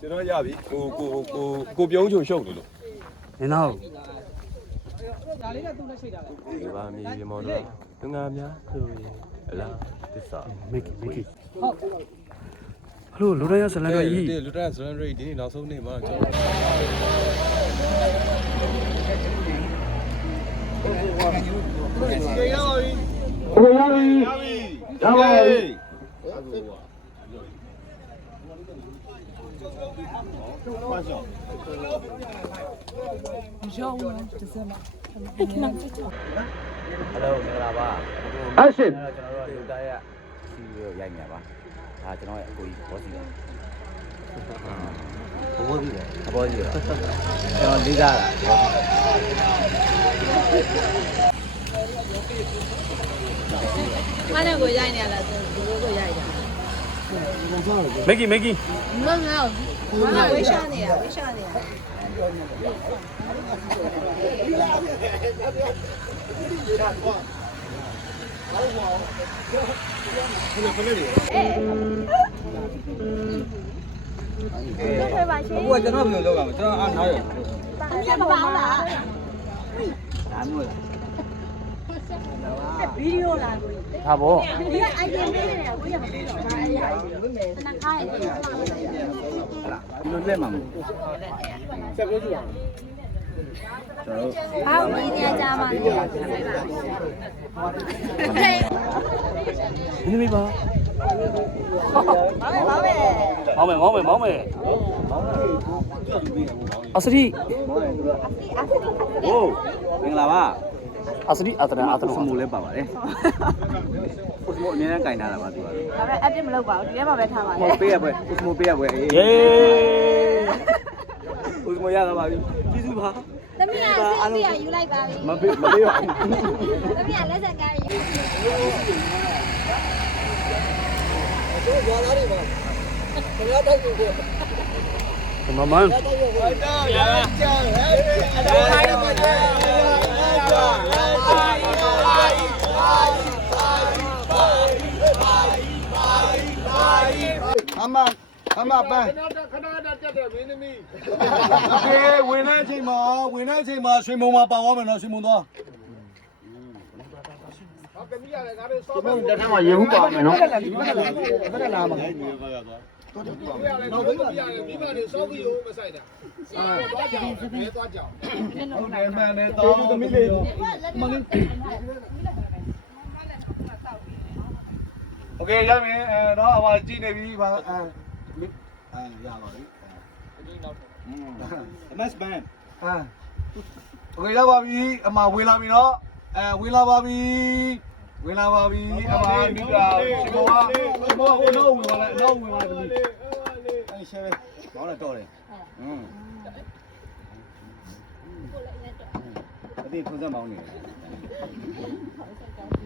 ကျွန်တော်ရပြီကိုပြုံးချုံရှုပ်တယ်လို့ နင်တော့ ဒီပါမီရမောတော့ငငါများဆိုရင်အလားတစ္ဆာ မိတ်ဟုတ်ဟလိုလူတိုင်းရဇလန်ကကြီး လူတန်းဇလန်ရိတ်ဒီနေ့နောက်ဆုံးနေ့မှာကျွန်တော်ရပါပြီHello မင်္ဂလာပါ Action ကျွန်တော်တို့လူသားရစီရိုက်နေပါဒါကျွန်တော်ရဲ့အကိုကြီးဘောစီပါဘောစီပါဘောစီပါကျွန်တော်လေးစားတာဘောစီမနဲ့ကိုရိုက်နေရလားသူတို့ကိုရိုက်တာ မိတ်ကြီး မဟုတ်ငါဝေးရှာနေရထွက်ပါရှင် အခုကကျွန်တော်ဘယ်လိုလုပ်ရမလဲကျွန်တော်အားနားရ ပြမပါလား ဒါမျိုးလား ဗီဒီယိုလားကို ဒါပေါ့ ဒီက item လေးနေတာကိုရမသိတော့ဘာအရာတနခါရည် ဒီလိုလက်မှာမဟုတ်ဆက်ပြောကြည့်ပါကျွန်တော် ဘာမှမနေကြမှာလေ နင်မိပါ ဘာပဲ မောင်းမယ်အစရီ ဟိုမင်္ဂလာပါ အစရီအတရ စမိုးလည်းပါပါတယ်ကိုစမိုးအများနဲ့ကင်ထားတာပါသူက ဒါပေမဲ့ edit မလုပ်ပါဘူးဒီထဲမှာပဲထားပါလေ ဟိုပေးရပွဲကိုစမိုးပေးရပွဲအေး ယေ ကိုစမိုးရတာပါပြီကျေးဇူးပါ သမီးကစိတ်ပြယူလိုက်ပါပြီ မပေးပါဘူး သမီးကလက်ဆက်ကားယူ မမန်အမပန်းခဏတက်တဲ့မင်းသမီးโอเคဝင်တဲ့အချိန်မှာရွှေမုံမှာပါသွားမယ်နော်ရွှေမုံသွားတက်ထမှာရေဘူးပါမယ်နော် နောက်ဘယ်လိုပြရတယ်မိမတွေစောက်ပြီးမဆိုင်တာသွားကြအောင်ဘယ်သွားကြအောင်ဟုတ်တယ်မှန်တယ်တောင်းသမီးလေးမလေးโอเคရမယ်တော့အမကြည့်နေပြီပါရပါပြီMS band โอเคရပါပြီအမဝင်လာပြီနော်ဝင်လာပါပြီအမဒီကရှင်မောဝင်တော့ဝင်လာတော့ဝင်လာပြီအဲ့ရှယ်ဘောင်းတော့တယ်အတိထုံးစံမောင်းနေ